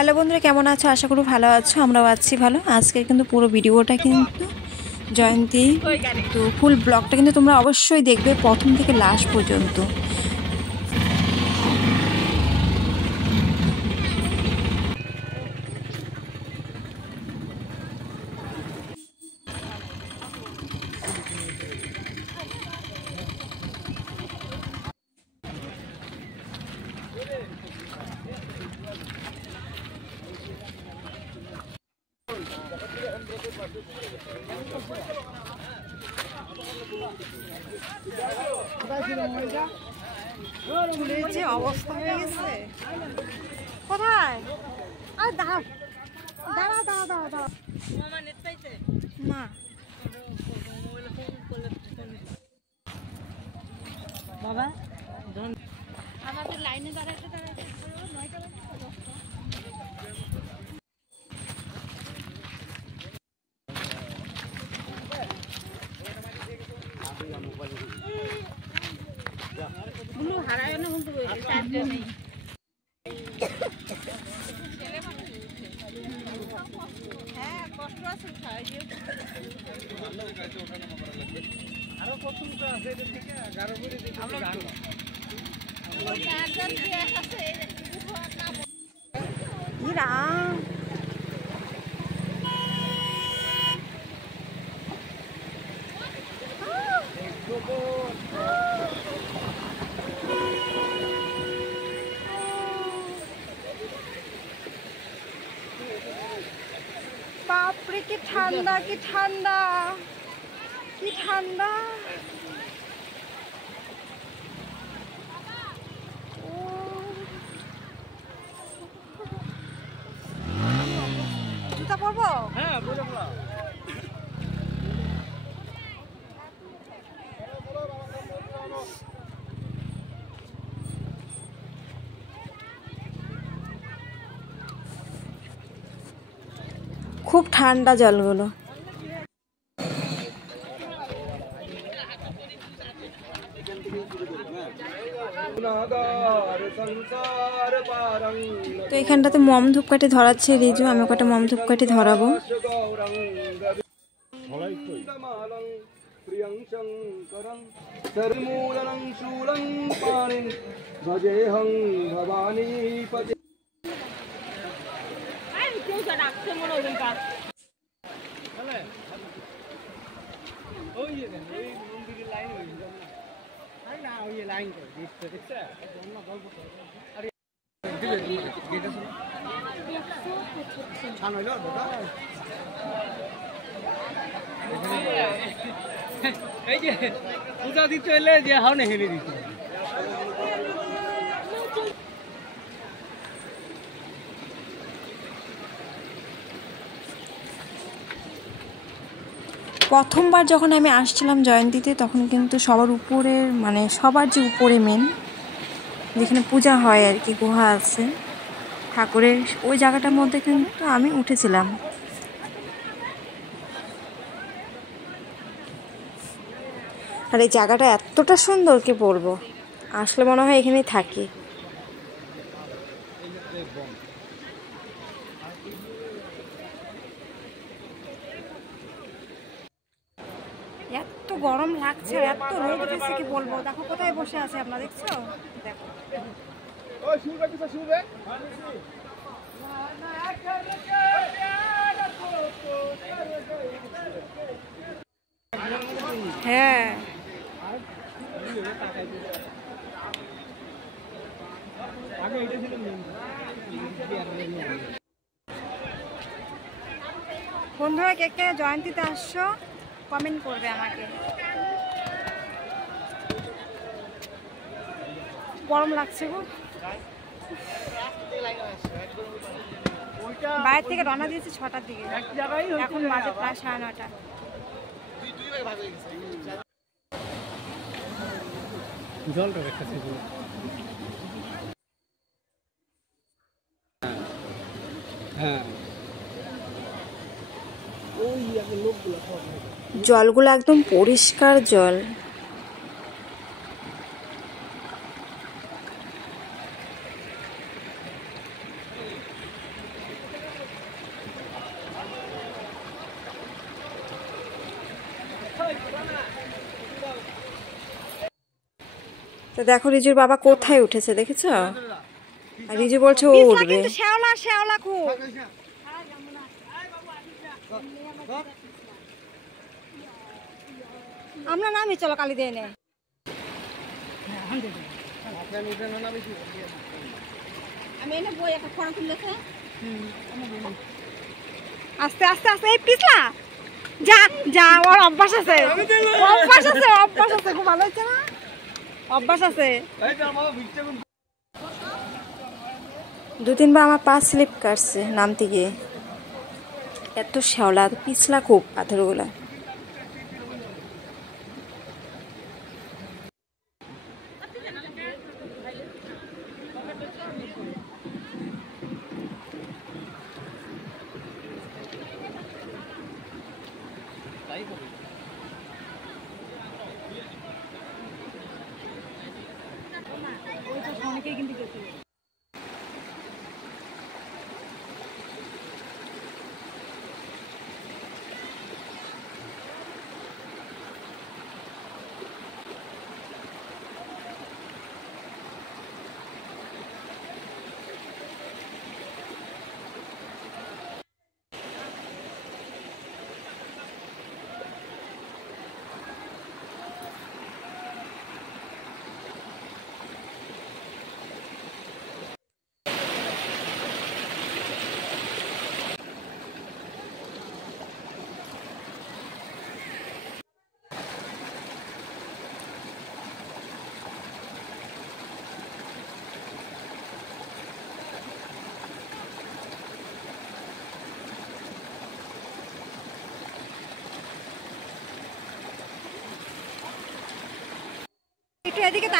Hello বন্ধুরা, কেমন আছো? আশা করি ভালো আছো। আমরাও আছি ভালো। আজকে কিন্তু পুরো ভিডিওটা কিন্তু জয়ন্তী, তো ফুল ব্লগটা কিন্তু তোমরা অবশ্যই দেখবে প্রথম থেকে লাস্ট পর্যন্ত। চুলের যে অবস্থা হয়ে গেছে, কোথায়? আর দাঁড়াও দাঁড়াও দাঁড়াও দাঁড়াও দাঁড়াও না, বাবা আমাদের লাইনে দাঁড়াইতে দাঁড়াইতে বাপরে, কি ঠান্ডা, কি ঠান্ডা, কি ঠান্ডা। জুতা পরবো? হ্যাঁ, খুব ঠান্ডা জলগুলো। তো এখানটাতে মম ধূপকাঠি ধরাচ্ছে রিজু, আমি কটা মম ধূপকাঠি ধরাবো। এই যে পূজা দিতে এলে যে হাওনে হেলে দিতে প্রথমবার যখন আমি আসছিলাম জয়ন্তীতে, তখন কিন্তু সবার উপরের মানে সবার যে উপরে মেন যেখানে পূজা হয় আর কি, গুহা আছে ঠাকুরের, ওই জায়গাটার মধ্যে কিন্তু আমি উঠেছিলাম। আর এই জায়গাটা এতটা সুন্দর কি বলবো, আসলে মনে হয় এখানেই থাকি। এত গরম লাগছে, এত রোদ উঠেছে কি বলবো। দেখো কোথায় বসে আছে, আপনারা দেখছো? দেখো হ্যাঁ, বন্ধুরা কে কে জয়ন্তীতে আসছো কমেন্ট করবে আমাকে। গরম লাগছে গো, বাইরে থেকে রওনা দিয়েছি 6টার দিকে, এখন বাজে প্রায় 9:30। জলটা রেখেছে হ্যাঁ, জলগুলো একদম পরিষ্কার জল। তো দেখো রিজুর বাবা কোথায় উঠেছে দেখেছো? আর রিজু বলছে ও উঠবে। শ্যাওলা শ্যাওলা খুব। আমরা নামি চলো কালি দিয়ে নে। আমি এনে বই একটা ফোন খুললেছে। আস্তে আস্তে আস্তে এই পিছলা যা যা, ওর অভ্যাস আছে, অভ্যাস আছে, অভ্যাস আছে, খুব ভালো হচ্ছে না, অভ্যাস আছে। 2-3 বার আমার পা স্লিপ কাটছে নামতে গিয়ে, এত শ্যাওলা পিছলা খুব পাথরগুলা।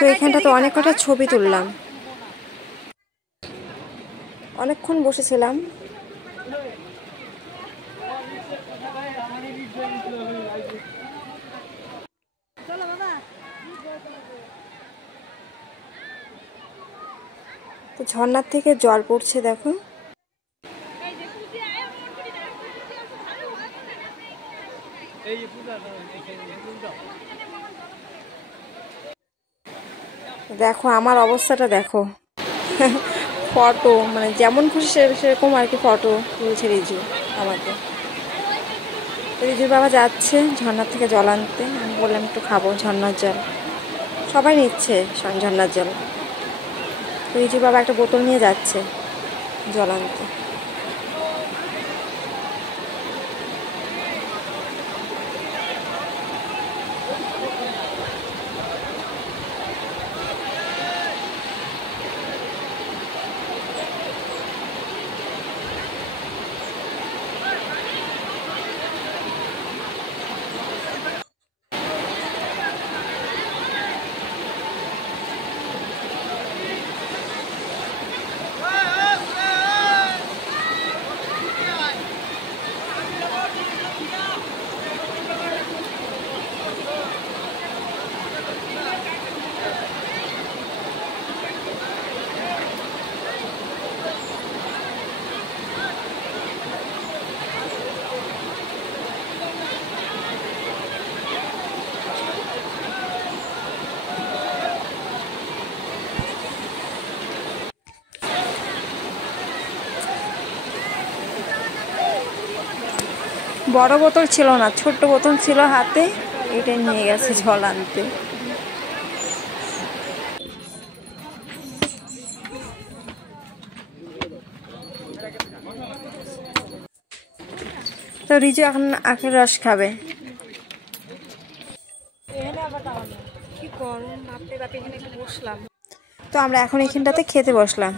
তো এখানটা তো অনেক কটা ছবি তুললাম, অনেকক্ষণ বসেছিলাম। তো ঝর্ণার থেকে জল পড়ছে দেখো। দেখো আমার অবস্থাটা দেখো, ফটো মানে যেমন খুশি সেরকম আর কি ফটো তুলছে রিজু আমাকে। রিজুর বাবা যাচ্ছে ঝর্ণার থেকে জল আনতে, আমি বললাম একটু খাবো ঝর্ণার জল, সবাই নিচ্ছে ঝর্ণার জল। রিজুর বাবা একটা বোতল নিয়ে যাচ্ছে জল আনতে। বড় বোতল ছিল না, ছোট্ট বোতল ছিল হাতে, এটা নিয়ে গেছে জল আনতে। তো রিজু এখন আখের রস খাবে। তো আমরা এখন এখানটাতে খেতে বসলাম।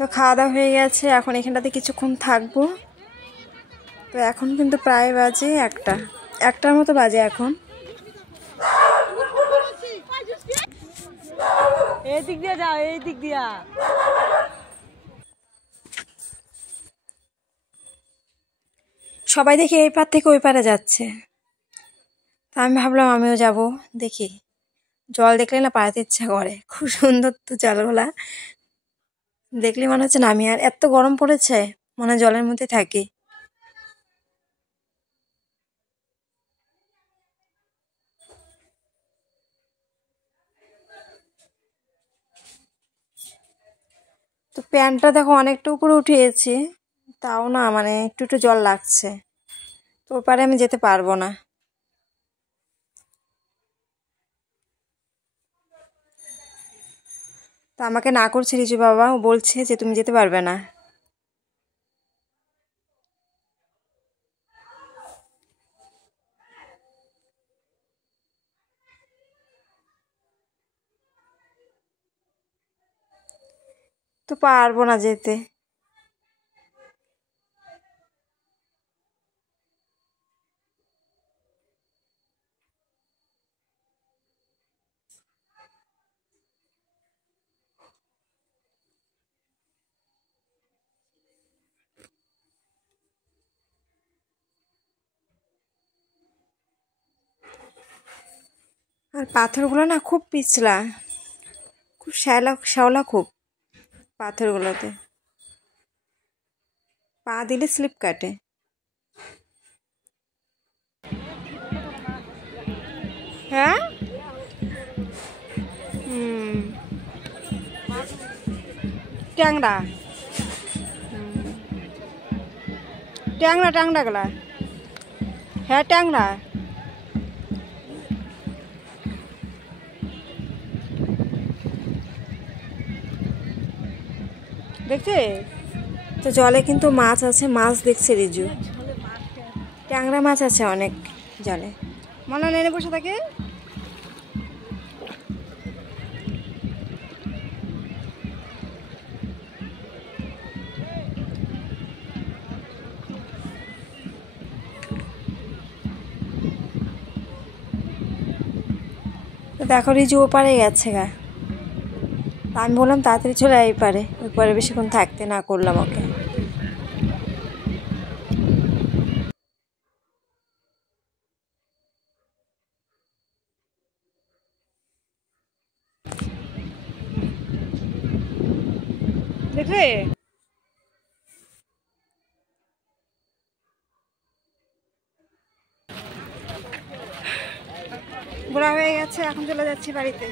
তো খাওয়া দাওয়া হয়ে গেছে, এখন এখানটাতে কিছুক্ষণ থাকবো। তো এখন কিন্তু প্রায় বাজে 1টার মতো বাজে এখন। এই দিক দিয়ে যাও, এই দিক দিয়া। সবাই দেখি এই পার থেকে ওই পারে যাচ্ছে, তা আমি ভাবলাম আমিও যাব দেখি। জল দেখলে না পাড়াতে ইচ্ছা করে, খুব সুন্দর তো জলগুলা দেখলে মনে হচ্ছে নামি। আর এত গরম পড়েছে, মনে জলের মধ্যে থাকি। প্যান্টটা দেখো অনেকটা উপরে উঠিয়েছি, তাও না মানে একটু একটু জল লাগছে, তো ওপারে আমি যেতে পারবো না। তো আমাকে না করছে রিজু বাবা, ও বলছে যে তুমি যেতে পারবে না। তো পারবো না যেতে। আর পাথরগুলো না খুব পিছলা, খুব শ্যাওলা শ্যাওলা খুব পাথরগুলোতে, পা দিলে স্লিপ কাটে। হ্যাঁ, ট্যাংরা, ট্যাংরা ট্যাংরা গুলা, হ্যাঁ ট্যাংরা। দেখছে তো জলে কিন্তু মাছ আছে, মাছ দেখছে রিজু, ট্যাংরা মাছ আছে অনেক জলে। মনে নেনে বসে থাকে। তো দেখো রিজু ওপারে গেছে গা, আমি বললাম তাড়াতাড়ি চলে এই পারে, ওই পারে বেশিক্ষণ থাকতে না করলাম ওকে। দেখলে ঘোরা হয়ে গেছে, এখন চলে যাচ্ছি বাড়িতে।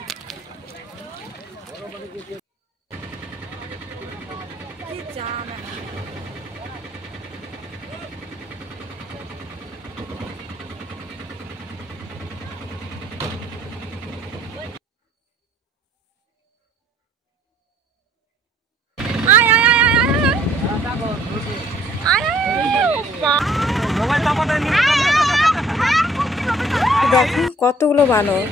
কি জাম এখন। দেখো কতগুলো বানর।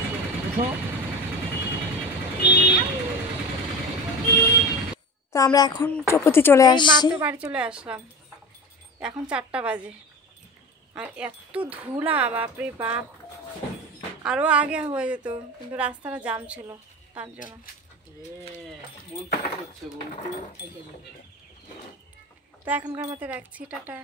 তো আমরা এখন চৌপতি চলে আসছি, বাড়ি চলে আসলাম, এখন 4টা বাজে। আর এত ধুলা, বাপরে বাপ, আরো আগে হয়ে যেত, কিন্তু রাস্তাটা জাম ছিল তার জন্য। তো এখনকার মতো রাখছি, টাটা।